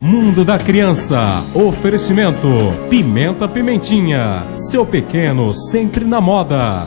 Mundo da Criança, oferecimento Pimenta Pimentinha, seu pequeno sempre na moda.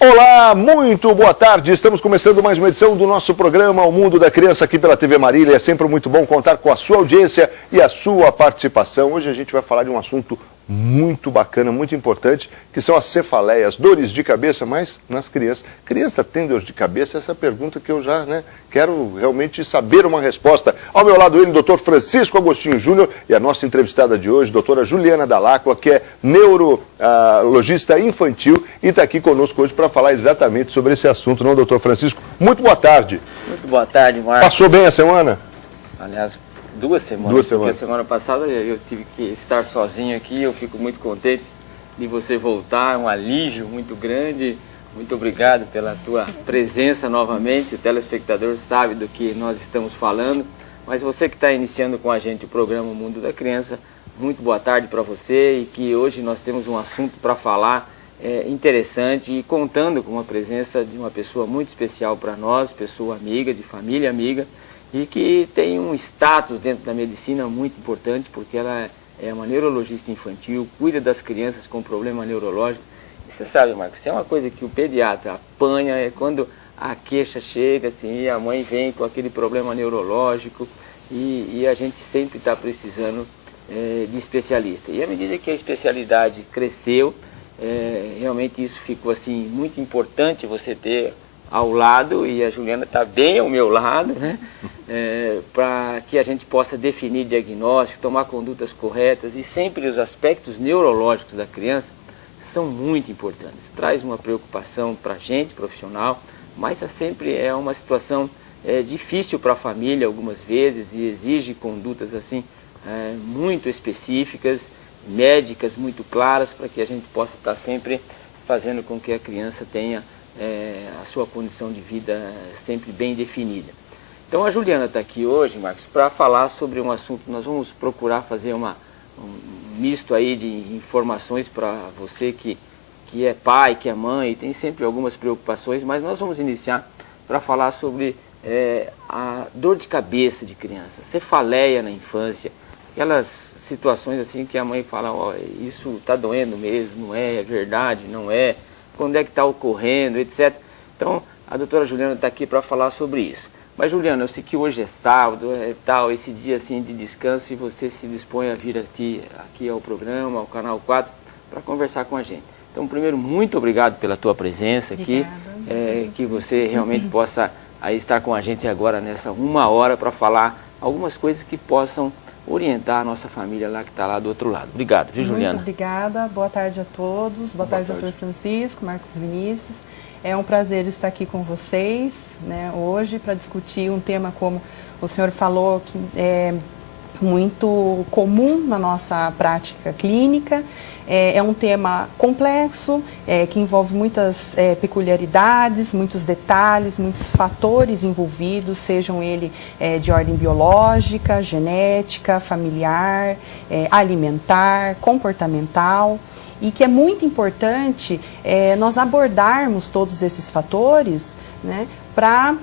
Olá, muito boa tarde. Estamos começando mais uma edição do nosso programa O Mundo da Criança aqui pela TV Marília. É sempre muito bom contar com a sua audiência e a sua participação. Hoje a gente vai falar de um assunto muito bacana, muito importante, que são as cefaleias, dores de cabeça, mas nas crianças. Criança tem dor de cabeça? Essa é a pergunta que eu já quero realmente saber uma resposta. Ao meu lado ele, doutor Francisco Agostinho Júnior, e a nossa entrevistada de hoje, doutora Juliana Dall'Acqua, que é neurologista infantil e está aqui conosco hoje para falar exatamente sobre esse assunto, não, doutor Francisco? Muito boa tarde. Muito boa tarde, Marcos. Passou bem a semana? Aliás, duas semanas. Porque a semana passada eu tive que estar sozinho aqui, eu fico muito contente de você voltar, é um alívio muito grande. Muito obrigado pela tua presença novamente. O telespectador sabe do que nós estamos falando, mas você que está iniciando com a gente o programa Mundo da Criança, muito boa tarde para você, e que hoje nós temos um assunto para falar interessante, e contando com a presença de uma pessoa muito especial para nós, pessoa amiga, de família amiga, e que tem um status dentro da medicina muito importante, porque ela é uma neurologista infantil, cuida das crianças com problema neurológico. E você sabe, Marcos, é uma coisa que o pediatra apanha, é quando a queixa chega, assim, e a mãe vem com aquele problema neurológico, e a gente sempre está precisando de especialista. E à medida que a especialidade cresceu, realmente isso ficou assim, muito importante você ter ao lado, e a Juliana está bem ao meu lado, né? Para que a gente possa definir diagnóstico, tomar condutas corretas, e sempre os aspectos neurológicos da criança são muito importantes. Traz uma preocupação para a gente, profissional, mas sempre é uma situação difícil para a família algumas vezes, e exige condutas assim muito específicas, médicas muito claras, para que a gente possa estar sempre fazendo com que a criança tenha a sua condição de vida sempre bem definida. Então a Juliana está aqui hoje, Marcos, para falar sobre um assunto. Nós vamos procurar fazer um misto aí de informações para você que é pai, que é mãe, e tem sempre algumas preocupações, mas nós vamos iniciar para falar sobre a dor de cabeça de criança, cefaleia na infância, aquelas situações assim que a mãe fala, ó, isso está doendo mesmo, não é verdade, não é, quando é que está ocorrendo, etc. Então, a doutora Juliana está aqui para falar sobre isso. Mas, Juliana, eu sei que hoje é sábado, esse dia assim de descanso, e você se dispõe a vir aqui ao programa, ao Canal 4, para conversar com a gente. Então, primeiro, muito obrigado pela tua presença aqui, que você realmente possa aí estar com a gente agora nessa 1 hora para falar algumas coisas que possam orientar a nossa família lá que está lá do outro lado. Obrigado, viu, Juliana? Muito obrigada, boa tarde a todos, boa tarde, doutor Francisco, Marcos Vinícius. É um prazer estar aqui com vocês, né, hoje para discutir um tema, como o senhor falou, que é muito comum na nossa prática clínica. É um tema complexo, que envolve muitas peculiaridades, muitos detalhes, muitos fatores envolvidos, sejam ele de ordem biológica, genética, familiar, alimentar, comportamental, e que é muito importante nós abordarmos todos esses fatores, né, para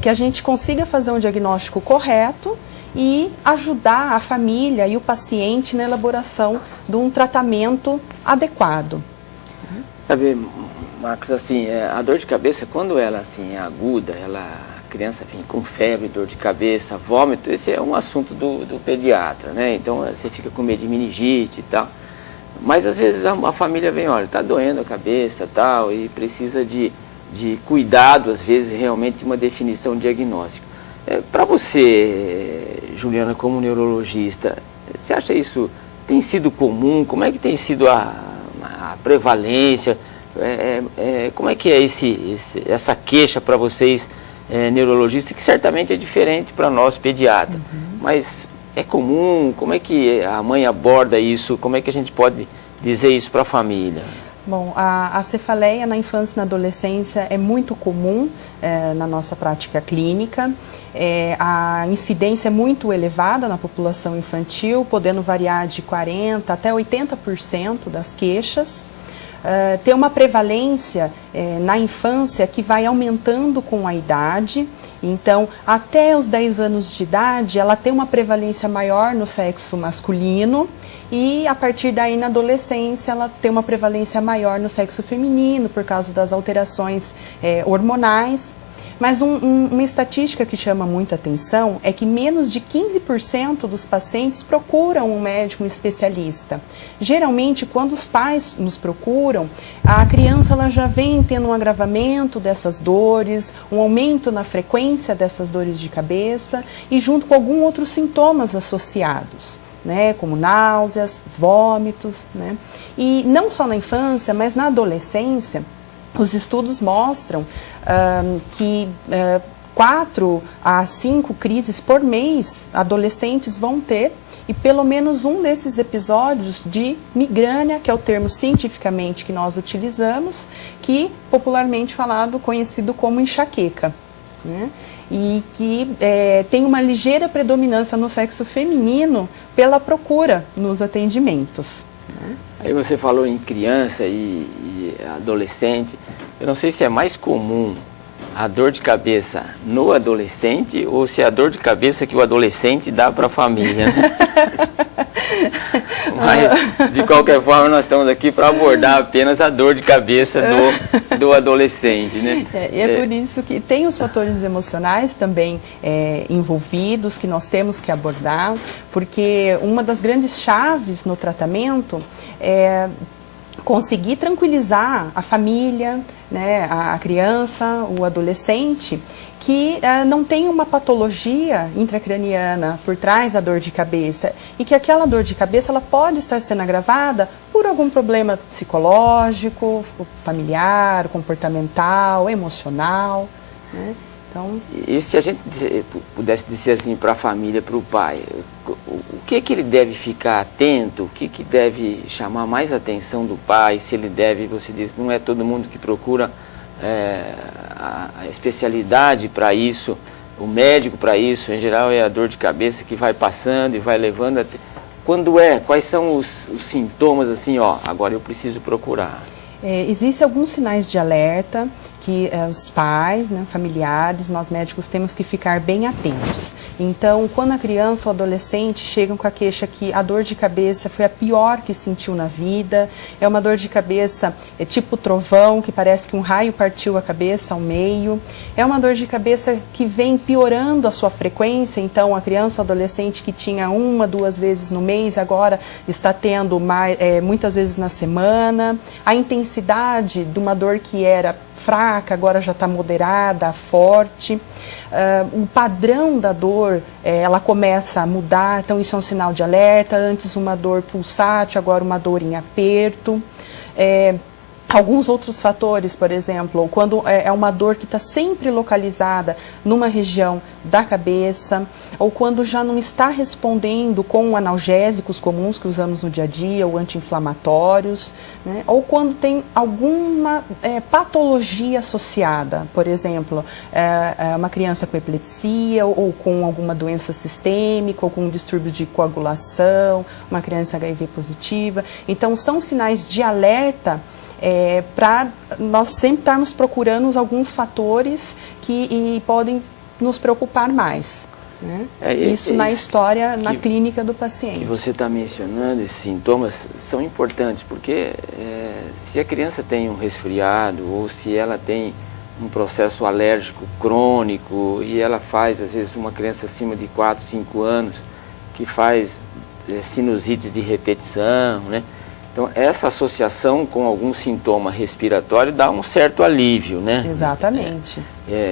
que a gente consiga fazer um diagnóstico correto e ajudar a família e o paciente na elaboração de um tratamento adequado. Sabe, Marcos, assim, a dor de cabeça, quando ela assim, é aguda, a criança vem com febre, dor de cabeça, vômito, esse é um assunto do pediatra, né? Então você fica com medo de meningite e tal. Mas às vezes a família vem, olha, está doendo a cabeça e tal, e precisa de cuidado, às vezes, realmente de uma definição diagnóstica. Para você, Juliana, como neurologista, você acha isso tem sido comum? Como é que tem sido a prevalência? Como é que é essa queixa para vocês, neurologistas, que certamente é diferente para nós, pediatras? Mas é comum? Como é que a mãe aborda isso? Como é que a gente pode dizer isso para a família? Bom, a cefaleia na infância e na adolescência é muito comum na nossa prática clínica. A incidência é muito elevada na população infantil, podendo variar de 40% até 80% das queixas. Tem uma prevalência na infância que vai aumentando com a idade. Então, até os 10 anos de idade, ela tem uma prevalência maior no sexo masculino e, a partir daí, na adolescência, ela tem uma prevalência maior no sexo feminino, por causa das alterações hormonais. Mas uma estatística que chama muita atenção é que menos de 15% dos pacientes procuram um médico, um especialista. Geralmente, quando os pais nos procuram, a criança ela já vem tendo um agravamento dessas dores, um aumento na frequência dessas dores de cabeça e junto com alguns outros sintomas associados, né, como náuseas, vômitos, né? E não só na infância, mas na adolescência, os estudos mostram que 4 a 5 crises por mês adolescentes vão ter, e pelo menos um desses episódios de migrânia, que é o termo cientificamente que nós utilizamos, que popularmente falado, conhecido como enxaqueca, né? E que tem uma ligeira predominância no sexo feminino pela procura nos atendimentos, né? Aí você falou em criança e adolescente. Eu não sei se é mais comum a dor de cabeça no adolescente ou se é a dor de cabeça que o adolescente dá para a família, né? Mas, de qualquer forma, nós estamos aqui para abordar apenas a dor de cabeça do adolescente, né? É por isso que tem os fatores emocionais também envolvidos, que nós temos que abordar, porque uma das grandes chaves no tratamento é conseguir tranquilizar a família, né, a criança, o adolescente, que não tem uma patologia intracraniana por trás da dor de cabeça e que aquela dor de cabeça ela pode estar sendo agravada por algum problema psicológico, familiar, comportamental, emocional, né? Então... E se a gente pudesse dizer assim para a família, para o pai, o que ele deve ficar atento, o que deve chamar mais atenção do pai, se ele deve, você diz, não é todo mundo que procura a especialidade para isso, o médico para isso, em geral é a dor de cabeça que vai passando e vai levando até... Quando quais são os sintomas assim, agora eu preciso procurar? Existem alguns sinais de alerta que os pais, né, familiares, nós médicos temos que ficar bem atentos. Então, quando a criança ou adolescente chegam com a queixa que a dor de cabeça foi a pior que sentiu na vida, é uma dor de cabeça tipo trovão, que parece que um raio partiu a cabeça ao meio, é uma dor de cabeça que vem piorando a sua frequência, então a criança ou adolescente que tinha 1, 2 vezes no mês, agora está tendo muitas vezes na semana, a intensidade de uma dor que era fraca, agora já está moderada, forte. O padrão da dor, ela começa a mudar, então isso é um sinal de alerta. Antes uma dor pulsátil, agora uma dor em aperto. Alguns outros fatores, por exemplo, quando é uma dor que está sempre localizada numa região da cabeça, ou quando já não está respondendo com analgésicos comuns que usamos no dia a dia, ou anti-inflamatórios, né? Ou quando tem alguma patologia associada, por exemplo, uma criança com epilepsia, ou com alguma doença sistêmica, ou com um distúrbio de coagulação, uma criança HIV positiva. Então, são sinais de alerta para nós sempre estarmos procurando alguns fatores que podem nos preocupar mais, né? Isso na história, na clínica do paciente. E você está mencionando, esses sintomas são importantes, porque se a criança tem um resfriado ou se ela tem um processo alérgico crônico e ela faz, às vezes, uma criança acima de 4, 5 anos que faz sinusites de repetição, né? Então, essa associação com algum sintoma respiratório dá um certo alívio, né? Exatamente.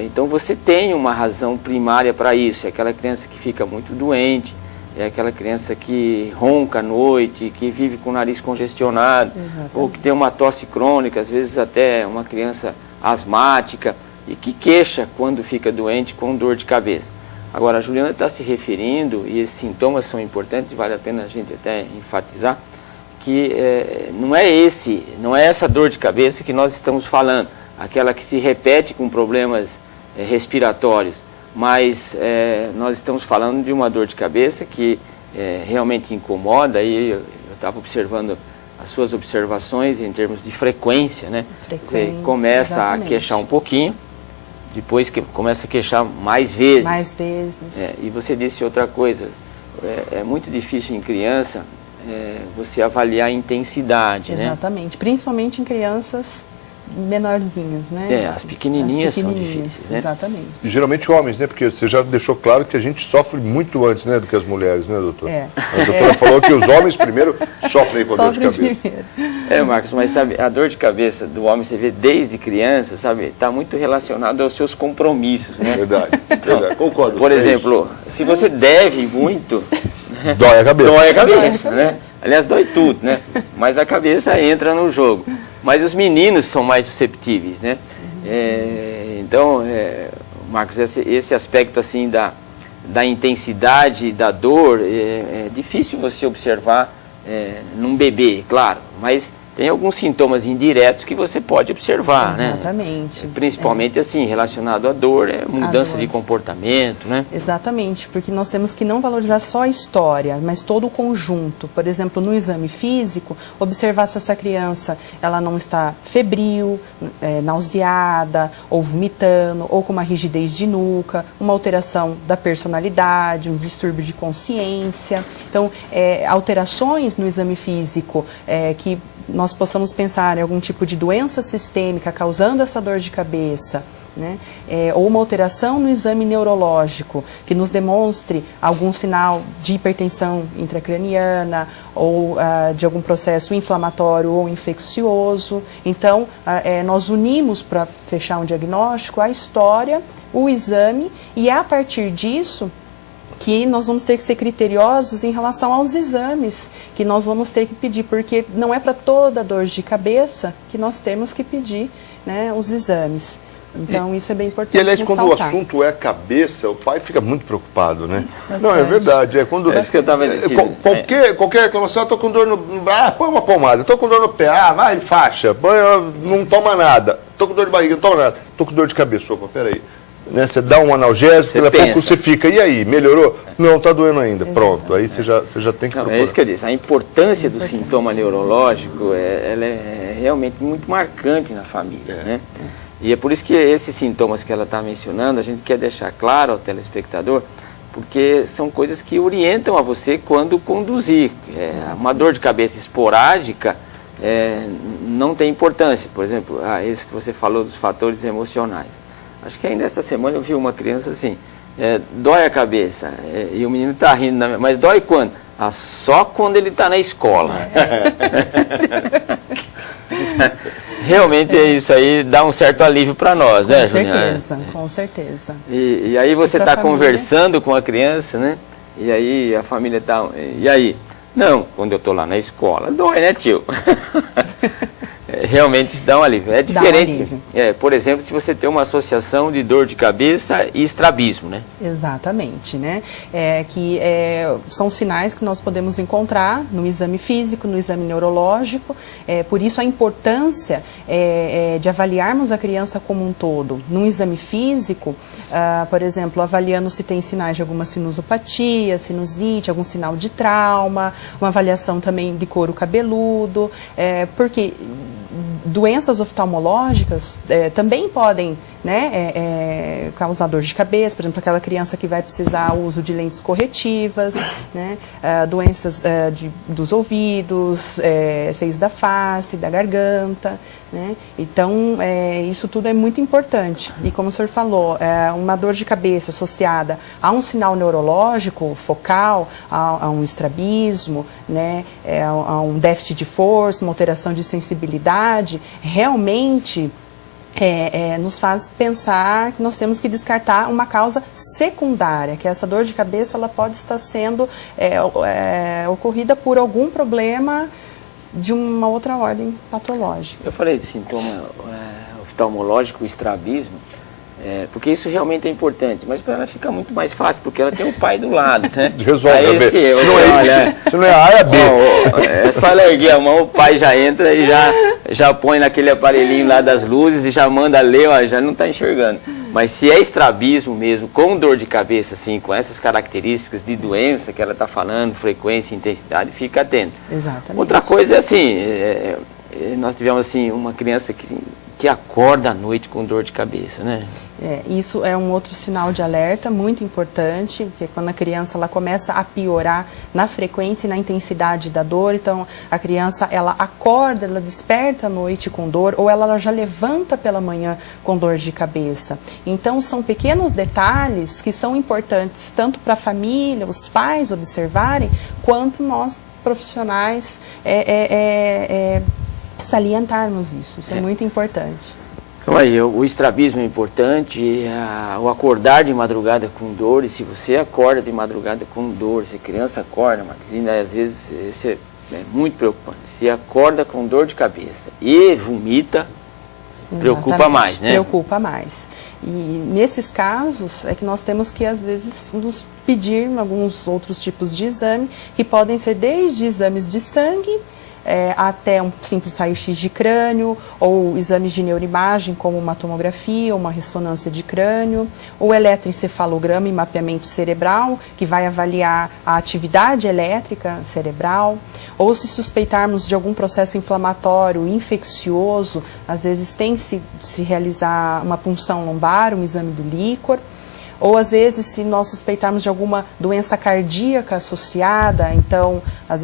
Então, você tem uma razão primária para isso. É aquela criança que fica muito doente, é aquela criança que ronca à noite, que vive com o nariz congestionado, exatamente, ou que tem uma tosse crônica, às vezes até uma criança asmática, e que queixa quando fica doente com dor de cabeça. Agora, a Juliana está se referindo, e esses sintomas são importantes, vale a pena a gente até enfatizar, que não é essa dor de cabeça que nós estamos falando, aquela que se repete com problemas respiratórios, mas nós estamos falando de uma dor de cabeça que realmente incomoda, e eu estava observando as suas observações em termos de frequência, né? Você começa exatamente a queixar um pouquinho, depois que começa a queixar mais vezes. Mais vezes. E você disse outra coisa, é muito difícil em criança você avaliar a intensidade, exatamente, né? Principalmente em crianças menorzinhas, né? As pequenininhas são difíceis, né? Exatamente. E geralmente homens, né? Porque você já deixou claro que a gente sofre muito antes, né, do que as mulheres, né, doutor? A doutora falou que os homens primeiro sofrem com a dor de cabeça. Primeiro. Marcos, mas sabe, a dor de cabeça do homem, você vê desde criança, sabe, está muito relacionado aos seus compromissos, né? Verdade, verdade. Concordo. Por exemplo, se você deve muito... Dói a cabeça. Dói a cabeça, né? Aliás, dói tudo, né? Mas a cabeça entra no jogo. Mas os meninos são mais susceptíveis, né? Então, Marcos, esse aspecto assim da intensidade da dor é difícil você observar num bebê, claro, mas tem alguns sintomas indiretos que você pode observar, exatamente, né? Principalmente assim, relacionado à dor, mudança de comportamento, né? Exatamente, porque nós temos que não valorizar só a história, mas todo o conjunto. Por exemplo, no exame físico, observar se essa criança ela não está febril, nauseada, ou vomitando, ou com uma rigidez de nuca, uma alteração da personalidade, um distúrbio de consciência. Então, alterações no exame físico que nós possamos pensar em algum tipo de doença sistêmica causando essa dor de cabeça, né? Ou uma alteração no exame neurológico que nos demonstre algum sinal de hipertensão intracraniana ou de algum processo inflamatório ou infeccioso. Então, nós unimos para fechar um diagnóstico a história, o exame, e é a partir disso que nós vamos ter que ser criteriosos em relação aos exames que nós vamos ter que pedir, porque não é para toda dor de cabeça que nós temos que pedir, né, os exames. Então, isso é bem importante. E, aliás, quando o assunto é cabeça, o pai fica muito preocupado, né? Bastante. Não, é verdade. Quando, isso que eu estava dizendo. Qualquer reclamação, estou com dor no braço, põe uma pomada. Estou com dor no pé, vai faixa, não toma nada. Estou com dor de barriga, não toma nada. Estou com dor de cabeça. Opa, peraí. Né, você dá um analgésico, daqui a pouco você fica, e aí, melhorou? Não, está doendo ainda. Pronto, aí você já tem que procurar. É isso que eu disse, a importância do sintoma neurológico, ela é realmente muito marcante na família, né? E é por isso que esses sintomas que ela está mencionando, a gente quer deixar claro ao telespectador, porque são coisas que orientam a você quando conduzir. Uma dor de cabeça esporádica não tem importância. Por exemplo, esse que você falou dos fatores emocionais. Acho que ainda essa semana eu vi uma criança assim, dói a cabeça, e o menino está rindo, mas dói quando? Só quando ele está na escola. Realmente isso aí dá um certo alívio para nós, né, Juliana? Com certeza. E aí você está conversando com a criança, né? E aí a família está... E aí? Não, quando eu estou lá na escola, dói, né, tio? Realmente dá um alívio. É diferente, por exemplo, se você tem uma associação de dor de cabeça e estrabismo, né? Exatamente, né? São sinais que nós podemos encontrar no exame físico, no exame neurológico, por isso a importância de avaliarmos a criança como um todo. Num exame físico, por exemplo, avaliando se tem sinais de alguma sinusopatia, sinusite, algum sinal de trauma, uma avaliação também de couro cabeludo, porque doenças oftalmológicas também podem, né, causar dor de cabeça, por exemplo, aquela criança que vai precisar o uso de lentes corretivas, né, doenças dos ouvidos, seios da face, da garganta, né? Então, isso tudo é muito importante. E como o senhor falou, uma dor de cabeça associada a um sinal neurológico focal, a um estrabismo, né, a um déficit de força, uma alteração de sensibilidade, realmente nos faz pensar que nós temos que descartar uma causa secundária, que essa dor de cabeça ela pode estar sendo ocorrida por algum problema de uma outra ordem patológica. Eu falei de sintoma oftalmológico, estrabismo. Porque isso realmente é importante, mas para ela fica muito mais fácil, porque ela tem o pai do lado, né? Resolve, aí, se não é A, é B. É só ela erguer a mão, o pai já entra e já põe naquele aparelhinho lá das luzes e já manda ler, ó, já não está enxergando. Mas se é estrabismo mesmo, com dor de cabeça, assim, com essas características de doença que ela está falando, frequência e intensidade, fica atento. Exatamente. Outra coisa é assim, nós tivemos assim, uma criança que acorda à noite com dor de cabeça, né? Isso é um outro sinal de alerta muito importante, porque quando a criança ela começa a piorar na frequência e na intensidade da dor, então a criança ela acorda, ela desperta à noite com dor, ou ela já levanta pela manhã com dor de cabeça. Então são pequenos detalhes que são importantes tanto para a família, os pais observarem, quanto nós profissionais salientarmos isso. Isso é muito importante. Então aí, o estrabismo é importante, o acordar de madrugada com dor, e se você acorda de madrugada com dor, se a criança acorda, Marquinhos, às vezes isso é muito preocupante. Se acorda com dor de cabeça e vomita, preocupa mais, né? Preocupa mais. E nesses casos é que nós temos que, às vezes, nos pedir alguns outros tipos de exame, que podem ser desde exames de sangue, até um simples raio-x de crânio, ou exames de neuroimagem, como uma tomografia, uma ressonância de crânio, ou eletroencefalograma e mapeamento cerebral, que vai avaliar a atividade elétrica cerebral, ou se suspeitarmos de algum processo inflamatório, infeccioso, às vezes tem que se realizar uma punção lombar, um exame do líquor. Ou, às vezes, se nós suspeitarmos de alguma doença cardíaca associada, então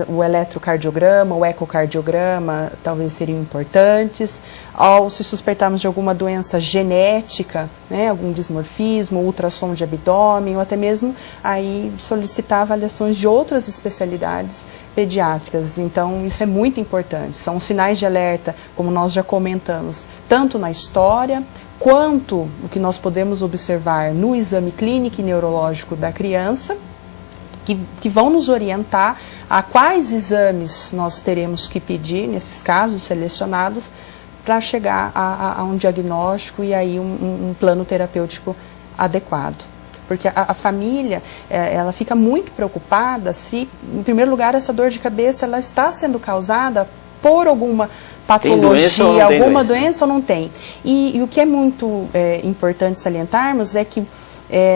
o eletrocardiograma, o ecocardiograma talvez seriam importantes. Ou se suspeitarmos de alguma doença genética, né, algum dismorfismo, ultrassom de abdômen, ou até mesmo aí solicitar avaliações de outras especialidades pediátricas. Então, isso é muito importante. São sinais de alerta, como nós já comentamos, tanto na história, quanto o que nós podemos observar no exame clínico e neurológico da criança, que vão nos orientar a quais exames nós teremos que pedir, nesses casos selecionados, para chegar a um diagnóstico e aí um plano terapêutico adequado. Porque a família, ela fica muito preocupada se, em primeiro lugar, essa dor de cabeça ela está sendo causada por alguma patologia, alguma doença ou não tem. E o que é muito importante salientarmos é que,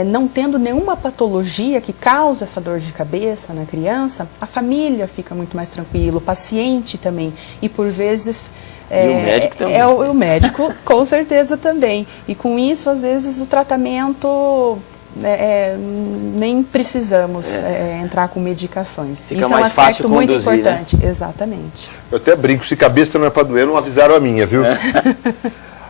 não tendo nenhuma patologia que cause essa dor de cabeça na criança, a família fica muito mais tranquila, o paciente também. E por vezes... e o médico também. O médico, com certeza, também. E com isso, às vezes, o tratamento... nem precisamos entrar com medicações. Fica isso mais é um aspecto muito conduzir, importante. né? Exatamente. Eu até brinco, se cabeça não é para doer, não avisaram a minha, viu?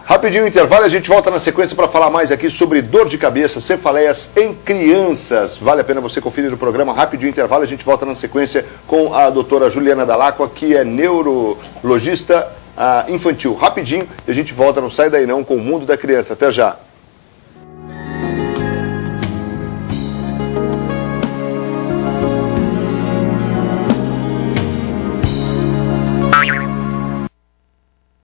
Rapidinho intervalo, a gente volta na sequência para falar mais aqui sobre dor de cabeça, cefaleias em crianças. Vale a pena você conferir o programa. Rapidinho intervalo, a gente volta na sequência com a doutora Juliana Dall'Acqua, que é neurologista infantil. Rapidinho, e a gente volta, não sai daí não, com o Mundo da Criança. Até já.